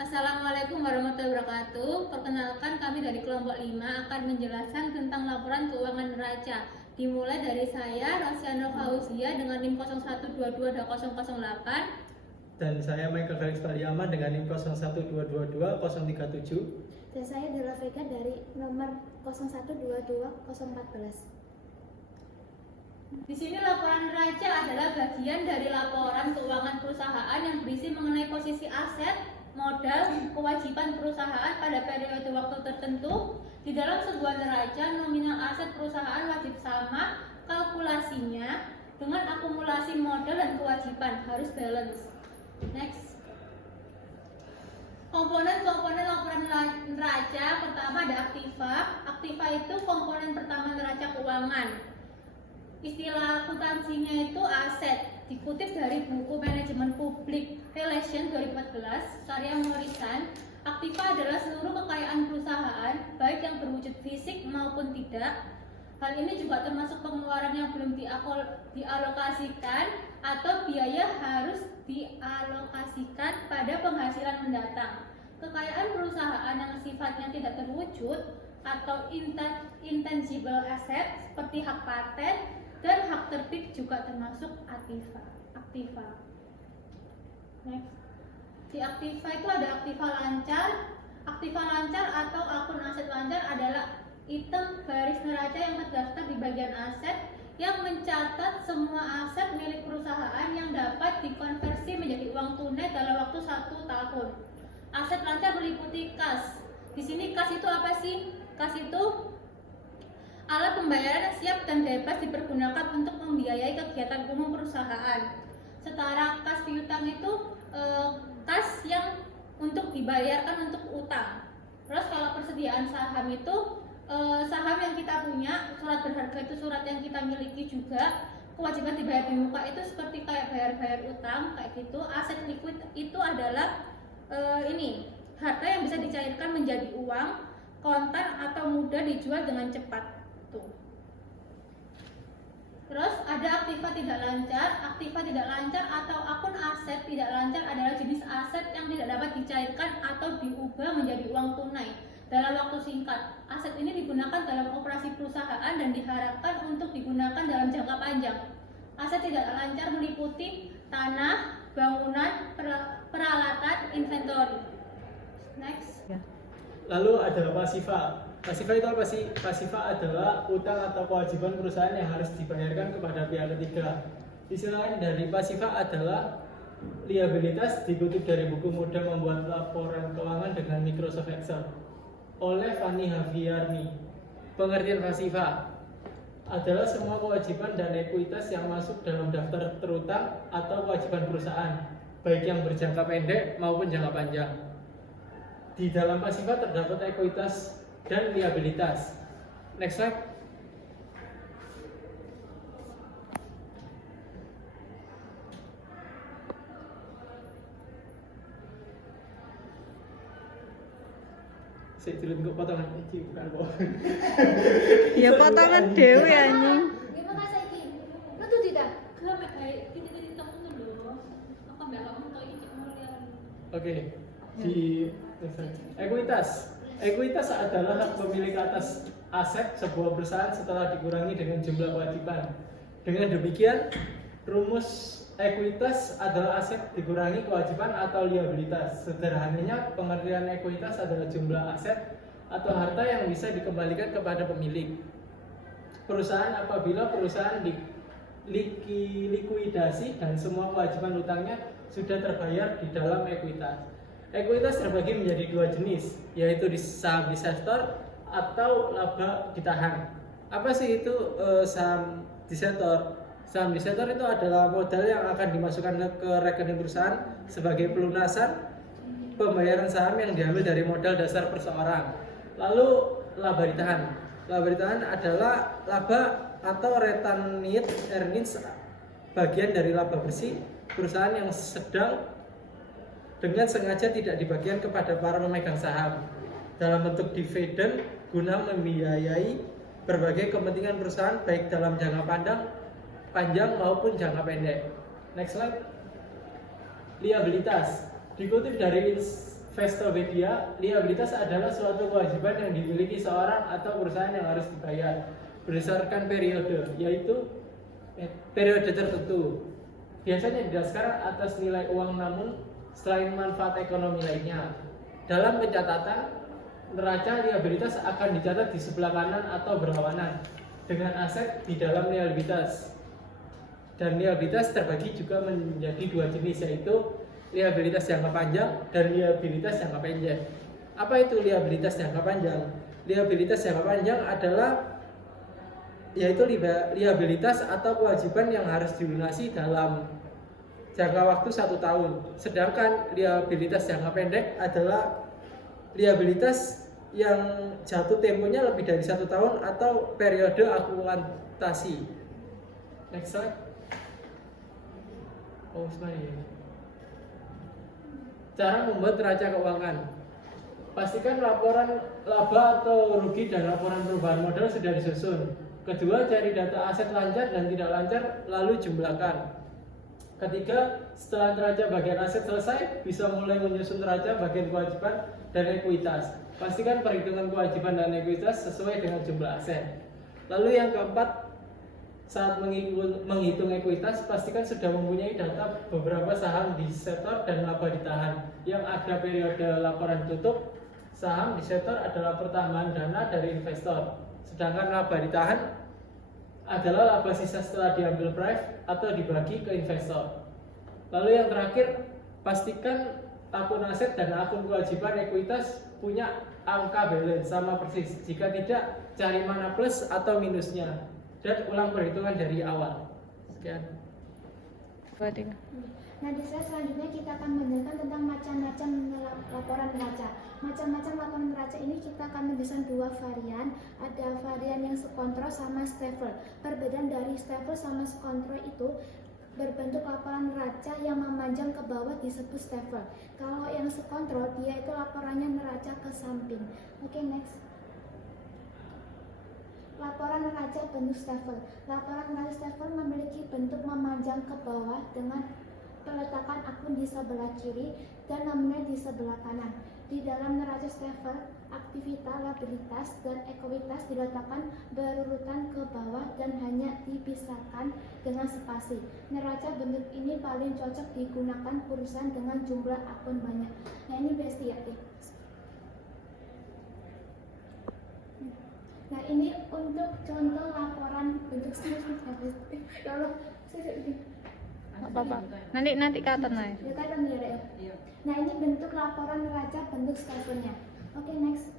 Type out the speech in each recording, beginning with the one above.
Assalamualaikum warahmatullahi wabarakatuh. Perkenalkan, kami dari kelompok 5 akan menjelaskan tentang laporan keuangan neraca. Dimulai dari saya, Rosyana Fauzia dengan NIM 01222008. Dan saya Michael Felix Paliaman dengan NIM 012222037. Dan saya Della Vega dari nomor 0122014. Di sini laporan neraca adalah bagian dari laporan keuangan perusahaan yang berisi mengenai posisi aset, modal, kewajiban perusahaan pada periode waktu tertentu. Di dalam sebuah neraca, nominal aset perusahaan wajib sama kalkulasinya dengan akumulasi modal dan kewajiban, harus balance. Next. Komponen-komponen laporan neraca, pertama ada aktiva. Aktiva itu komponen pertama neraca keuangan. Istilah akuntansinya itu aset, dikutip dari buku Manajemen Public Relations 2014 karya Morrison. Aktiva adalah seluruh kekayaan perusahaan, baik yang berwujud fisik maupun tidak. Hal ini juga termasuk pengeluaran yang belum dialokasikan atau biaya harus dialokasikan pada penghasilan mendatang. Kekayaan perusahaan yang sifatnya tidak terwujud atau intangible asset seperti hak paten dan hak terbit juga termasuk aktiva. Next. Di aktiva itu ada aktiva lancar. Aktiva lancar atau akun aset lancar adalah item baris neraca yang terdaftar di bagian aset yang mencatat semua aset milik perusahaan yang dapat dikonversi menjadi uang tunai dalam waktu 1 tahun. Aset lancar meliputi kas. Di sini kas itu apa sih? Kas itu alat pembayaran yang siap dan bebas dipergunakan untuk membiayai kegiatan umum perusahaan. Setara kas piutang itu kas yang untuk dibayarkan untuk utang. Terus kalau persediaan saham itu saham yang kita punya, surat berharga itu surat yang kita miliki juga. Kewajiban dibayar di muka itu seperti kayak bayar utang kayak gitu. Aset liquid itu adalah harta yang bisa dicairkan menjadi uang, kontan atau mudah dijual dengan cepat. Terus ada aktiva tidak lancar. Aktiva tidak lancar atau akun aset tidak lancar adalah jenis aset yang tidak dapat dicairkan atau diubah menjadi uang tunai dalam waktu singkat. Aset ini digunakan dalam operasi perusahaan dan diharapkan untuk digunakan dalam jangka panjang. Aset tidak lancar meliputi tanah, bangunan, peralatan, inventory. Next. Lalu ada pasiva. Pasiva itu apa sih? Pasiva adalah utang atau kewajiban perusahaan yang harus dibayarkan kepada pihak ketiga. Istilah lain dari pasiva adalah liabilitas, dikutip dari buku Mudah Membuat Laporan Keuangan dengan Microsoft Excel oleh Fanny Haviarni. Pengertian pasiva adalah semua kewajiban dan ekuitas yang masuk dalam daftar terutang atau kewajiban perusahaan, baik yang berjangka pendek maupun jangka panjang. Di dalam pasiva terdapat ekuitas dan liabilitas. Next slide. Saya dulu kok potongan iki bukan kok. Ya potongan dewe anjing. Gimana saya ini? Betul tidak? Oke. Di ekuitas. Ekuitas adalah hak pemilik atas aset sebuah perusahaan setelah dikurangi dengan jumlah kewajiban. Dengan demikian, rumus ekuitas adalah aset dikurangi kewajiban atau liabilitas. Sederhananya, pengertian ekuitas adalah jumlah aset atau harta yang bisa dikembalikan kepada pemilik perusahaan apabila perusahaan likuidasi dan semua kewajiban utangnya sudah terbayar di dalam ekuitas. Ekuitas terbagi menjadi 2 jenis, yaitu di saham disetor atau laba ditahan. Apa sih itu saham disetor? Saham disetor itu adalah modal yang akan dimasukkan ke rekening perusahaan sebagai pelunasan pembayaran saham yang diambil dari modal dasar perseorangan. Lalu laba ditahan. Laba ditahan adalah laba atau retained earnings, bagian dari laba bersih perusahaan yang sedang dengan sengaja tidak dibagikan kepada para pemegang saham dalam bentuk dividen guna membiayai berbagai kepentingan perusahaan baik dalam jangka panjang maupun jangka pendek. Next slide. Liabilitas dikutip dari Vestopedia, liabilitas adalah suatu kewajiban yang dimiliki seorang atau perusahaan yang harus dibayar berdasarkan periode, yaitu periode tertentu. Biasanya didasarkan atas nilai uang namun selain manfaat ekonomi lainnya. Dalam pencatatan, neraca liabilitas akan dicatat di sebelah kanan atau berlawanan dengan aset di dalam liabilitas. Dan liabilitas terbagi juga menjadi dua jenis, yaitu liabilitas jangka panjang dan liabilitas jangka pendek. Apa itu liabilitas jangka panjang? Liabilitas jangka panjang adalah yaitu liabilitas atau kewajiban yang harus dilunasi dalam jangka waktu 1 tahun. Sedangkan liabilitas jangka pendek adalah liabilitas yang jatuh temponya lebih dari 1 tahun atau periode akumulasi. Next slide. Oh, sebenarnya. Cara membuat neraca keuangan. Pastikan laporan laba atau rugi dan laporan perubahan modal sudah disusun. Kedua, cari data aset lancar dan tidak lancar lalu jumlahkan. Ketiga, setelah neraca bagian aset selesai, bisa mulai menyusun neraca bagian kewajiban dan ekuitas. Pastikan perhitungan kewajiban dan ekuitas sesuai dengan jumlah aset. Lalu yang keempat, saat menghitung ekuitas, pastikan sudah mempunyai data beberapa saham di setor dan laba ditahan yang ada periode laporan tutup. Saham di setor adalah pertambahan dana dari investor, sedangkan laba ditahan adalah laba sisa setelah diambil private atau dibagi ke investor. Lalu yang terakhir, pastikan akun aset dan akun kewajiban ekuitas punya angka balance sama persis. Jika tidak, cari mana plus atau minusnya dan ulang perhitungan dari awal. Sekian. Nah, di slide selanjutnya kita akan menjelaskan tentang macam-macam laporan neraca. Macam-macam laporan neraca ini kita akan mendesain 2 varian. Ada varian yang sekontrol sama stafel. Perbedaan dari stafel sama sekontrol itu berbentuk laporan neraca yang memanjang ke bawah disebut stafel. Kalau yang sekontrol dia itu laporannya neraca ke samping. Oke, next. Laporan neraca bentuk stafel. Laporan neraca stafel memiliki bentuk memanjang ke bawah dengan peletakan akun di sebelah kiri dan nominal di sebelah kanan. Di dalam neraca stafel, aktivitas, liabilitas, dan ekuitas diletakkan berurutan ke bawah dan hanya dipisahkan dengan spasi. Neraca bentuk ini paling cocok digunakan perusahaan dengan jumlah akun banyak. Nah, ini besti ya, Nah, ini untuk contoh laporan bentuk stafel. Ya Allah, Apa-apa. Nanti katen ae. ya kan ya. Nah, ini bentuk laporan neraca bentuk staffelnya. Oke, next.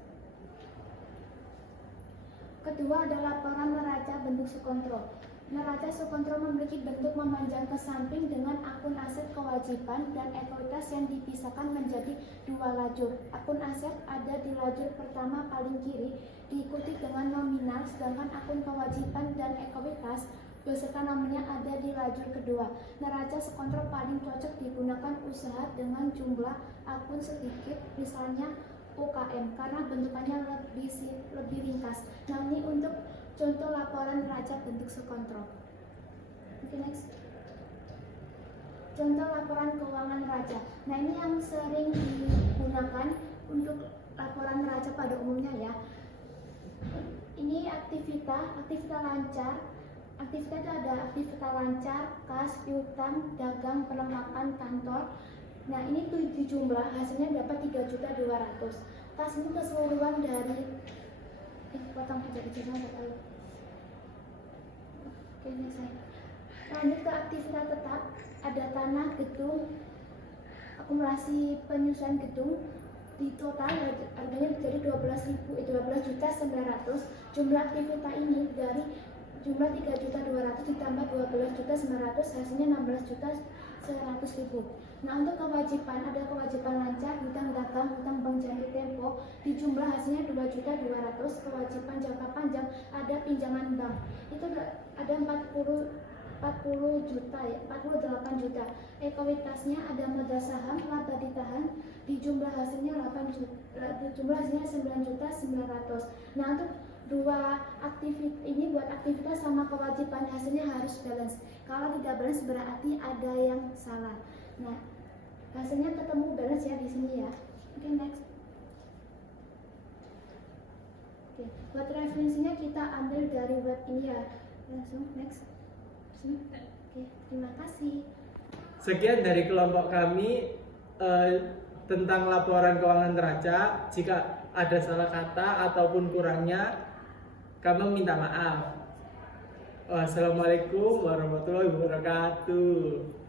Kedua ada laporan neraca bentuk subkontrol. Neraca subkontrol memiliki bentuk memanjang ke samping dengan akun aset kewajiban dan ekuitas yang dipisahkan menjadi 2 lajur. Akun aset ada di lajur pertama paling kiri, diikuti dengan nominal, sedangkan akun kewajiban dan ekuitas beserta nominalnya ada di lajur kedua. Neraca subkontrol paling cocok digunakan usaha dengan jumlah akun sedikit, misalnya UKM, karena bentukannya lebih ringkas. Nah, ini untuk contoh laporan neraca bentuk subkontrol. Oke, next. Contoh laporan keuangan neraca. Nah, ini yang sering digunakan untuk laporan neraca pada umumnya ya. Ini aktivitas lancar. Aktivitas itu ada aktivitas lancar, kas, piutang, dagang, perlengkapan, kantor. Nah, ini 7 jumlah, hasilnya dapat 3.200.000. Kas ini keseluruhan dari potong aja di sini. Oke, ini saya. Lanjut ke aktivitas tetap, ada tanah, gedung, akumulasi penyusunan gedung. Di total harganya menjadi 12.900.000. Jumlah aktivitas ini dari jumlah 3.200.000 ditambah 12.900.000, hasilnya 16.100.000. Nah, untuk kewajiban, ada kewajiban lancar, hutang dagang, hutang bank jangka tempo, di jumlah hasilnya 2.200.000. Kewajiban jangka panjang, ada pinjaman bank, itu ada 48 juta. Ekuitasnya ada modal saham, laba ditahan, di jumlah hasilnya 9.900.000. Nah, untuk dua aktivitas ini buat aktivitas sama kewajiban hasilnya harus balance. Kalau tidak balance berarti ada yang salah. Nah, hasilnya ketemu balance ya di sini ya. Oke, ambil dari web ini ya. Langsung next. Oke, terima kasih. Sekian dari kelompok kami tentang laporan keuangan neraca. Jika ada salah kata ataupun kurangnya, kami minta maaf. Wassalamualaikum warahmatullahi wabarakatuh.